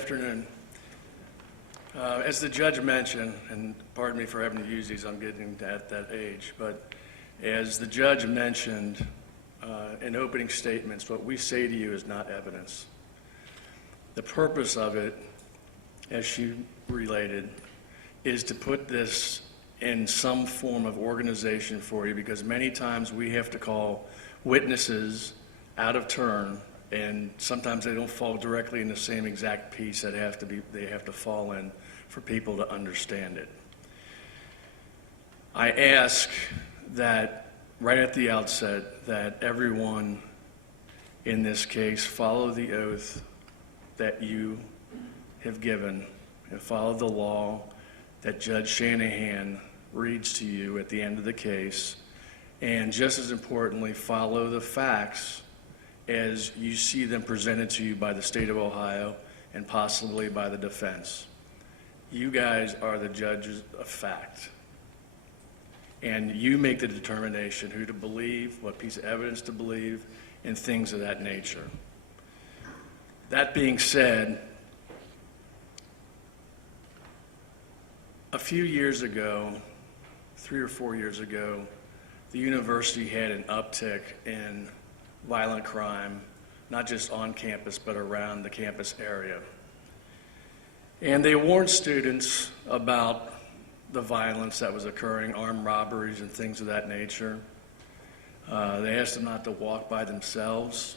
afternoon. As the judge mentioned, and pardon me for having to use these, I'm getting at that age, but as the judge mentioned in opening statements, what we say to you is not evidence. The purpose of it, as she related, is to put this in some form of organization for you, because many times we have to call witnesses out of turn, and sometimes they don't fall directly in the same exact piece that they have to fall in for people to understand it. I ask that right at the outset that everyone in this case follow the oath that you have given and follow the law that Judge Shanahan reads to you at the end of the case, and just as importantly, follow the facts as you see them presented to you by the state of Ohio and possibly by the defense. You guys are the judges of fact, and you make the determination who to believe, what piece of evidence to believe, and things of that nature. That being said, a few years ago, 3 or 4 years ago, the university had an uptick in violent crime, not just on campus, but around the campus area. And they warned students about the violence that was occurring, armed robberies and things of that nature. They asked them not to walk by themselves.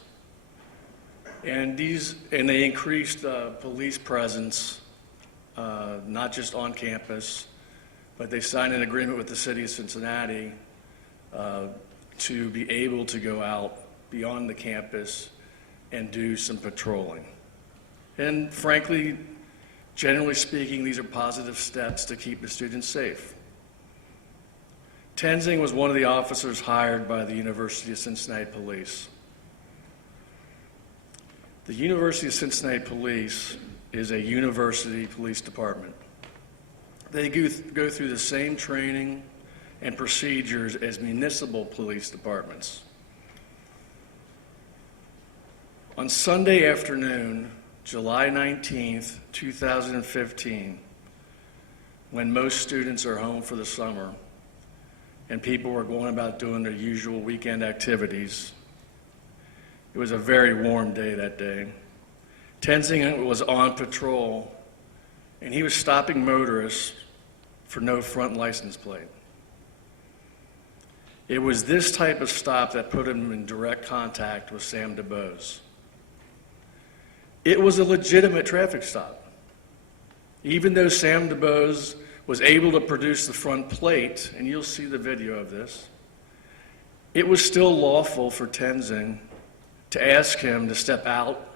And they increased police presence, not just on campus, but they signed an agreement with the city of Cincinnati to be able to go out beyond the campus and do some patrolling. And frankly, generally speaking, these are positive steps to keep the students safe. Tenzing was one of the officers hired by the University of Cincinnati Police. The University of Cincinnati Police is a university police department. They go through the same training and procedures as municipal police departments. On Sunday afternoon, July 19th, 2015, when most students are home for the summer and people were going about doing their usual weekend activities, it was a very warm day that day. Tenzing was on patrol, and he was stopping motorists for no front license plate. It was this type of stop that put him in direct contact with Sam DuBose. It was a legitimate traffic stop. Even though Sam DuBose was able to produce the front plate, and you'll see the video of this, it was still lawful for Tenzing to ask him to step out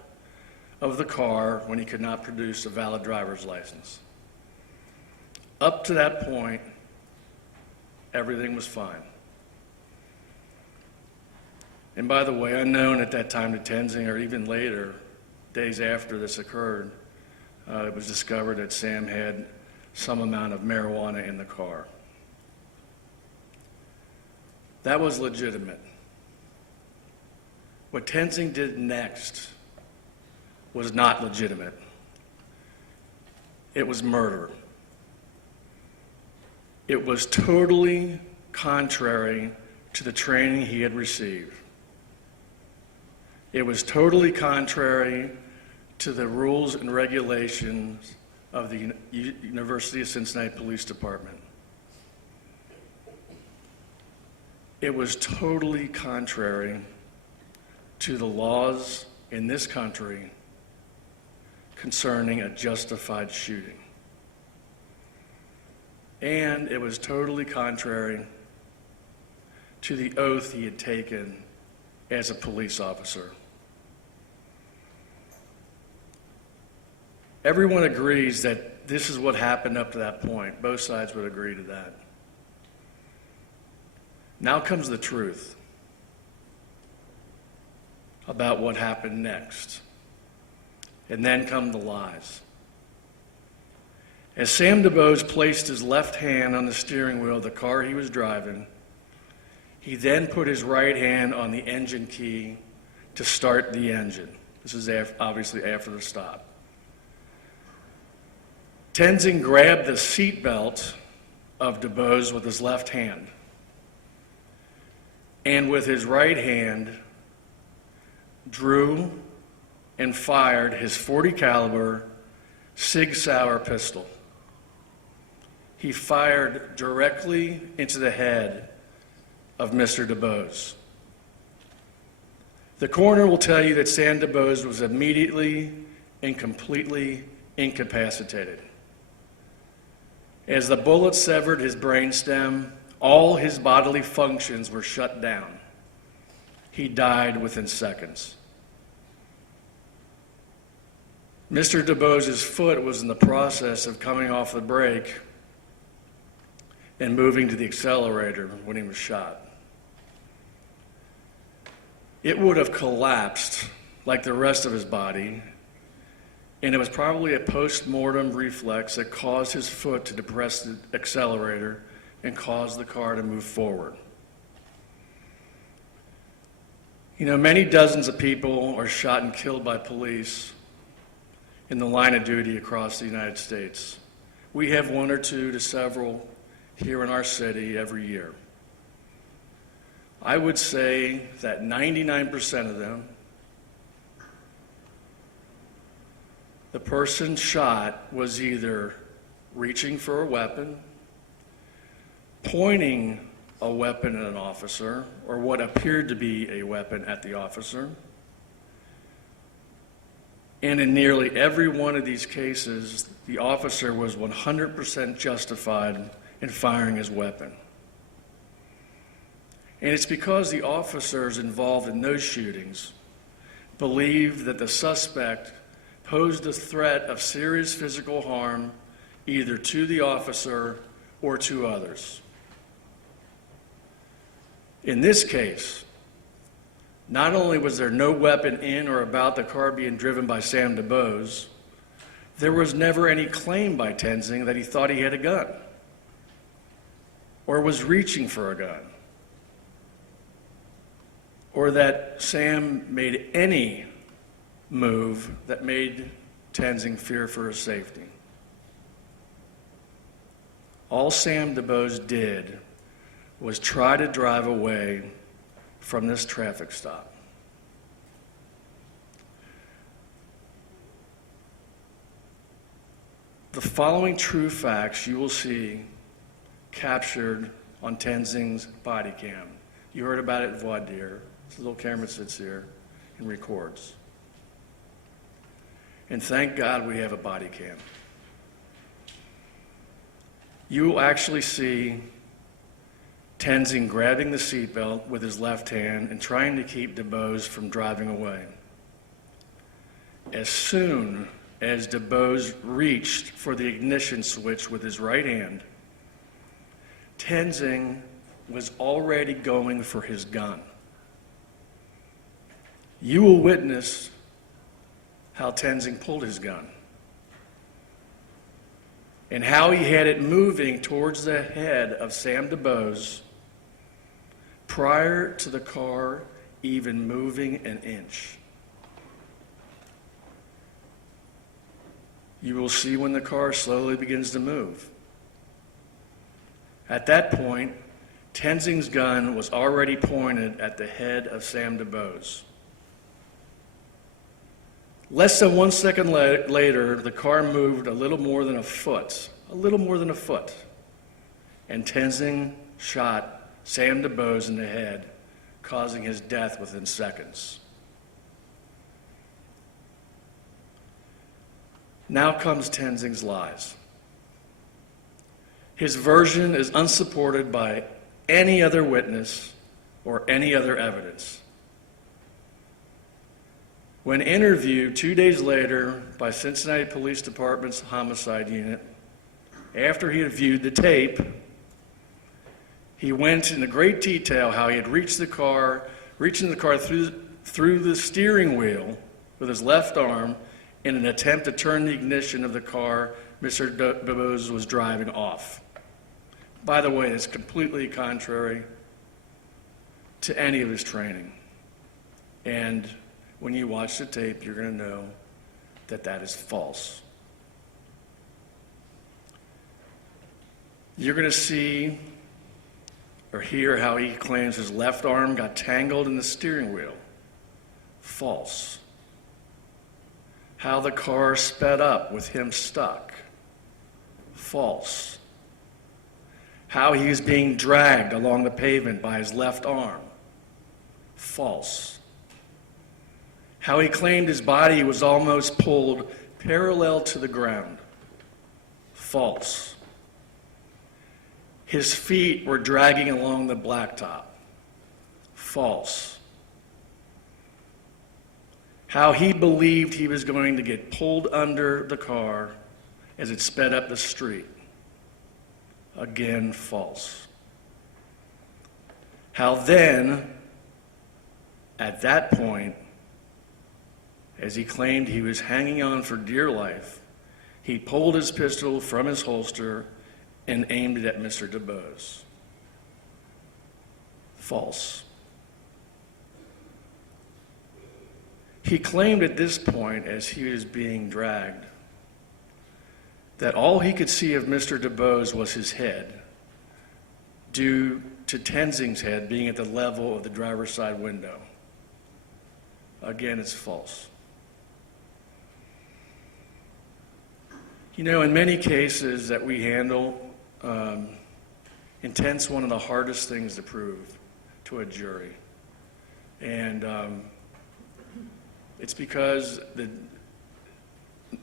of the car when he could not produce a valid driver's license. Up to that point, everything was fine. And by the way, unknown at that time to Tenzing, or even later, days after this occurred, it was discovered that Sam had some amount of marijuana in the car. That was legitimate. What Tenzing did next was not legitimate. It was murder. It was totally contrary to the training he had received. It was totally contrary to the rules and regulations of the University of Cincinnati Police Department. It was totally contrary to the laws in this country concerning a justified shooting. And it was totally contrary to the oath he had taken as a police officer. Everyone agrees that this is what happened up to that point. Both sides would agree to that. Now comes the truth about what happened next. And then come the lies. As Sam DuBose placed his left hand on the steering wheel of the car he was driving, he then put his right hand on the engine key to start the engine. This is obviously after the stop. Tenzing grabbed the seatbelt of DuBose with his left hand, and with his right hand drew and fired his .40 caliber Sig Sauer pistol. He fired directly into the head of Mr. DuBose. The coroner will tell you that Sam DuBose was immediately and completely incapacitated. As the bullet severed his brainstem, all his bodily functions were shut down. He died within seconds. Mr. DuBose's foot was in the process of coming off the brake and moving to the accelerator when he was shot. It would have collapsed like the rest of his body, and it was probably a post-mortem reflex that caused his foot to depress the accelerator and caused the car to move forward. You know, many dozens of people are shot and killed by police in the line of duty across the United States. We have one or two to several here in our city every year. I would say that 99% of them, the person shot was either reaching for a weapon, pointing a weapon at an officer, or what appeared to be a weapon at the officer. And in nearly every one of these cases, the officer was 100% justified in firing his weapon. And it's because the officers involved in those shootings believed that the suspect posed a threat of serious physical harm either to the officer or to others. In this case, not only was there no weapon in or about the car being driven by Sam DuBose, there was never any claim by Tenzing that he thought he had a gun or was reaching for a gun, or that Sam made any move that made Tenzing fear for his safety. All Sam DuBose did was try to drive away from this traffic stop. The following true facts you will see captured on Tenzing's body cam. You heard about it in voir dire. This little camera sits here and records. And thank God we have a body cam. You will actually see Tenzing grabbing the seatbelt with his left hand and trying to keep DuBose from driving away. As soon as DuBose reached for the ignition switch with his right hand, Tenzing was already going for his gun. You will witness how Tenzing pulled his gun and how he had it moving towards the head of Sam DuBose prior to the car even moving an inch. You will see when the car slowly begins to move. At that point, Tenzing's gun was already pointed at the head of Sam DuBose. Less than 1 second later, the car moved a little more than a foot, and Tenzing shot Sam DuBose in the head, causing his death within seconds. Now comes Tenzing's lies. His version is unsupported by any other witness or any other evidence. When interviewed 2 days later by Cincinnati Police Department's homicide unit, after he had viewed the tape, he went into great detail how he had reached the car through the steering wheel with his left arm in an attempt to turn the ignition of the car Mr. DuBose was driving off. By the way, it's completely contrary to any of his training. And when you watch the tape, you're going to know that that is false. You're going to see or hear how he claims his left arm got tangled in the steering wheel. False. How the car sped up with him stuck. False. How he was being dragged along the pavement by his left arm. False. How he claimed his body was almost pulled parallel to the ground. False. His feet were dragging along the blacktop. False. How he believed he was going to get pulled under the car as it sped up the street. Again, false. How then, at that point, as he claimed he was hanging on for dear life, he pulled his pistol from his holster and aimed it at Mr. DuBose. False. He claimed at this point, as he was being dragged, that all he could see of Mr. DuBose was his head, due to Tenzing's head being at the level of the driver's side window. Again, it's false. You know, in many cases that we handle, intent's one of the hardest things to prove to a jury. And it's because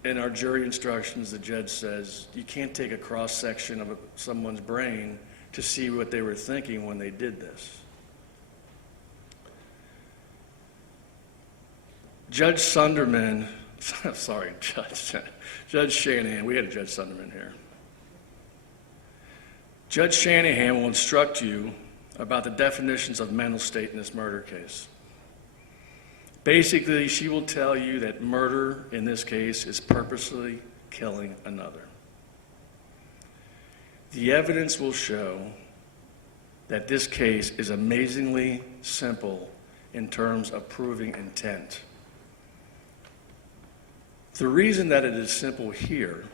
in our jury instructions, the judge says you can't take a cross-section of someone's brain to see what they were thinking when they did this. Judge Sunderman, Judge Shanahan, we had a Judge Sunderman here. Judge Shanahan will instruct you about the definitions of mental state in this murder case. Basically, she will tell you that murder in this case is purposely killing another. The evidence will show that this case is amazingly simple in terms of proving intent. The reason that it is simple here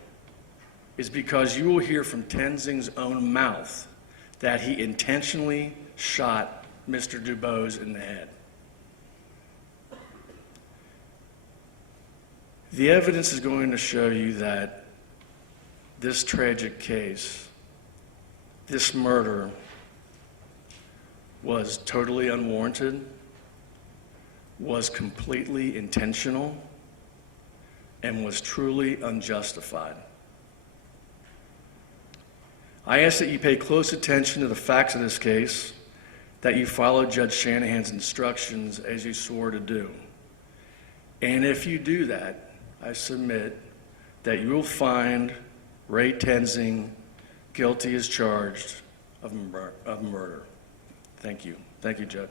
is because you will hear from Tenzing's own mouth that he intentionally shot Mr. DuBose in the head. The evidence is going to show you that this tragic case, this murder, was totally unwarranted, was completely intentional, and was truly unjustified. I ask that you pay close attention to the facts of this case, that you follow Judge Shanahan's instructions as you swore to do. And if you do that, I submit that you will find Ray Tenzing guilty as charged of murder. Thank you. Thank you, Judge.